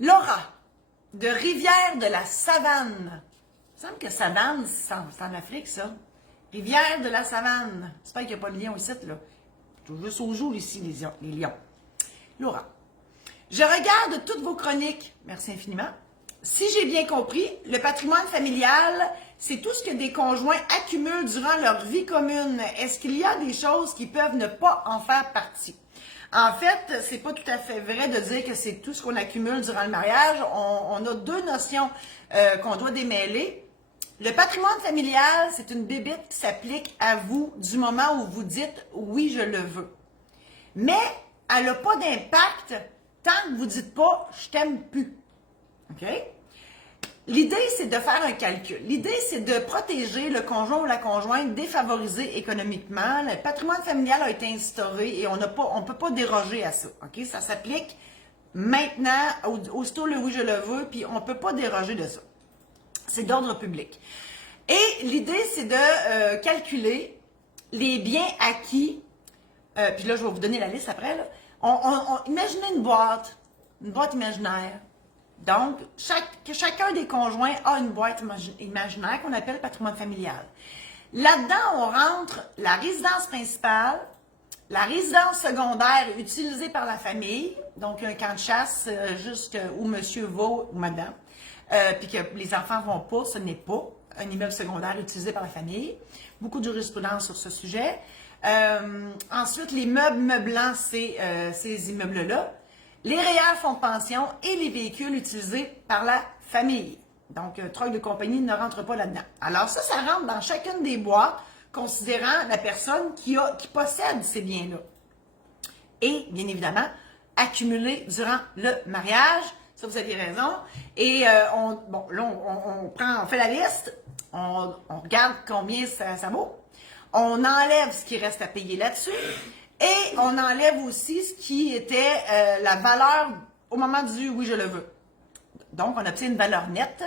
Laura, de Rivière-de-la-Savane. Il me semble que Savane, c'est en Afrique, ça. Rivière-de-la-Savane. J'espère qu'il n'y a pas de lion ici, là. Je suis juste au jour ici, les lions. Laura, je regarde toutes vos chroniques. Merci infiniment. Si j'ai bien compris, le patrimoine familial, c'est tout ce que des conjoints accumulent durant leur vie commune. Est-ce qu'il y a des choses qui peuvent ne pas en faire partie? En fait, c'est pas tout à fait vrai de dire que c'est tout ce qu'on accumule durant le mariage. On a deux notions qu'on doit démêler. Le patrimoine familial, c'est une bébite qui s'applique à vous du moment où vous dites « oui, je le veux ». Mais elle n'a pas d'impact tant que vous ne dites pas « je t'aime plus ». OK? L'idée, c'est de faire un calcul. L'idée, c'est de protéger le conjoint ou la conjointe défavorisé économiquement. Le patrimoine familial a été instauré et on ne peut pas déroger à ça. OK? Ça s'applique maintenant, aussitôt le oui, je le veux, puis on ne peut pas déroger de ça. C'est d'ordre public. Et l'idée, c'est de calculer les biens acquis. Puis là, je vais vous donner la liste après. Là. Imaginez une boîte imaginaire. Donc, chacun des conjoints a une boîte imaginaire qu'on appelle patrimoine familial. Là-dedans, on rentre la résidence principale, la résidence secondaire utilisée par la famille, donc un camp de chasse où monsieur va ou madame, puis que les enfants vont pas, ce n'est pas un immeuble secondaire utilisé par la famille. Beaucoup de jurisprudence sur ce sujet. Ensuite, les meubles meublants, ces immeubles-là. Les REER fonds de pension et les véhicules utilisés par la famille. Donc, un truck de compagnie ne rentre pas là-dedans. Alors ça rentre dans chacune des boîtes, considérant la personne qui possède ces biens-là. Et, bien évidemment, accumulés durant le mariage. Ça, vous aviez raison. Et on fait la liste, on regarde combien ça vaut. On enlève ce qui reste à payer là-dessus. Et on enlève aussi ce qui était la valeur au moment du « oui, je le veux ». Donc, on obtient une valeur nette.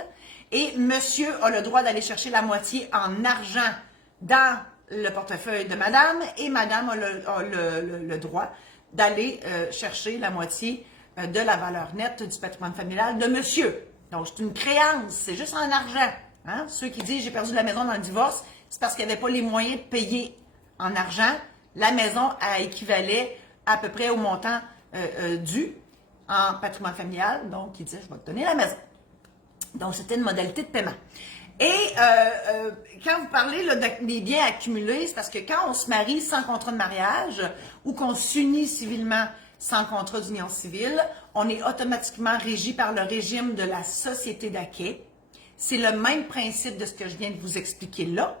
Et monsieur a le droit d'aller chercher la moitié en argent dans le portefeuille de madame. Et madame a le droit d'aller chercher la moitié de la valeur nette du patrimoine familial de monsieur. Donc, c'est une créance, c'est juste en argent. Hein? Ceux qui disent « j'ai perdu la maison dans le divorce », c'est parce qu'il n'y avait pas les moyens de payer en argent. La maison équivalait à peu près au montant dû en patrimoine familial. Donc, il disait « je vais te donner la maison ». Donc, c'était une modalité de paiement. Et quand vous parlez là, des biens accumulés, c'est parce que quand on se marie sans contrat de mariage ou qu'on s'unit civilement sans contrat d'union civile, on est automatiquement régi par le régime de la société d'acquêt. C'est le même principe de ce que je viens de vous expliquer là,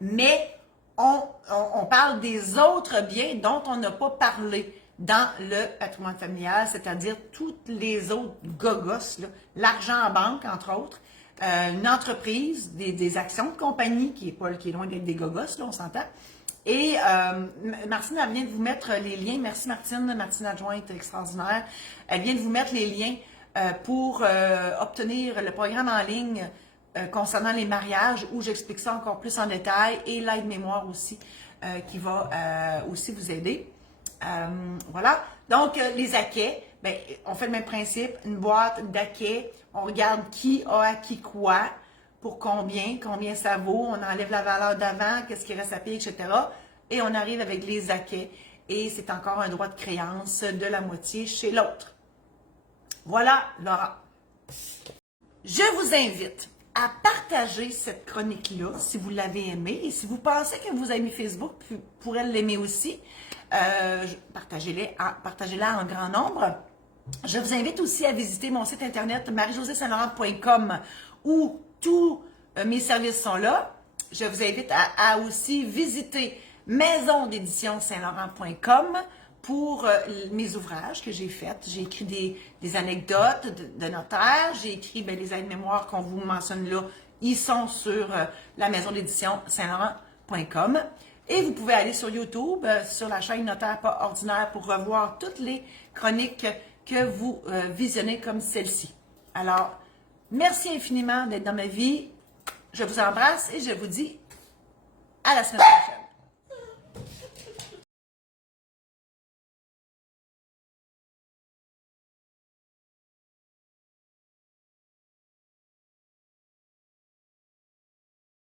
mais on parle des autres biens dont on n'a pas parlé dans le patrimoine familial, c'est-à-dire toutes les autres gogos, l'argent en banque, entre autres, une entreprise, des actions de compagnie qui est loin d'être des gogos, là, on s'entend. Et Martine, elle vient de vous mettre les liens. Merci Martine adjointe extraordinaire. Elle vient de vous mettre les liens pour obtenir le programme en ligne concernant les mariages où j'explique ça encore plus en détail et l'aide-mémoire aussi qui va aussi vous aider. Voilà. Donc, les acquêts, ben, on fait le même principe. Une boîte d'acquêts, on regarde qui a acquis quoi, pour combien ça vaut, on enlève la valeur d'avant, qu'est-ce qui reste à payer, etc. Et on arrive avec les acquêts. Et c'est encore un droit de créance de la moitié chez l'autre. Voilà, Laura. Je vous invite à partager cette chronique-là si vous l'avez aimée. Et si vous pensez que vos amis Facebook pourraient l'aimer aussi, partagez-la en grand nombre. Je vous invite aussi à visiter mon site internet marie-josée-saint-laurent.com où tous mes services sont là. Je vous invite à aussi visiter maison d'édition saint-laurent.com pour mes ouvrages que j'ai faits. J'ai écrit des anecdotes de notaires, j'ai écrit les aides-mémoires qu'on vous mentionne là. Ils sont sur la maison d'édition saint-laurent.com. Et vous pouvez aller sur YouTube, sur la chaîne Notaire pas ordinaire pour revoir toutes les chroniques que vous visionnez comme celle-ci. Alors, merci infiniment d'être dans ma vie. Je vous embrasse et je vous dis à la semaine prochaine.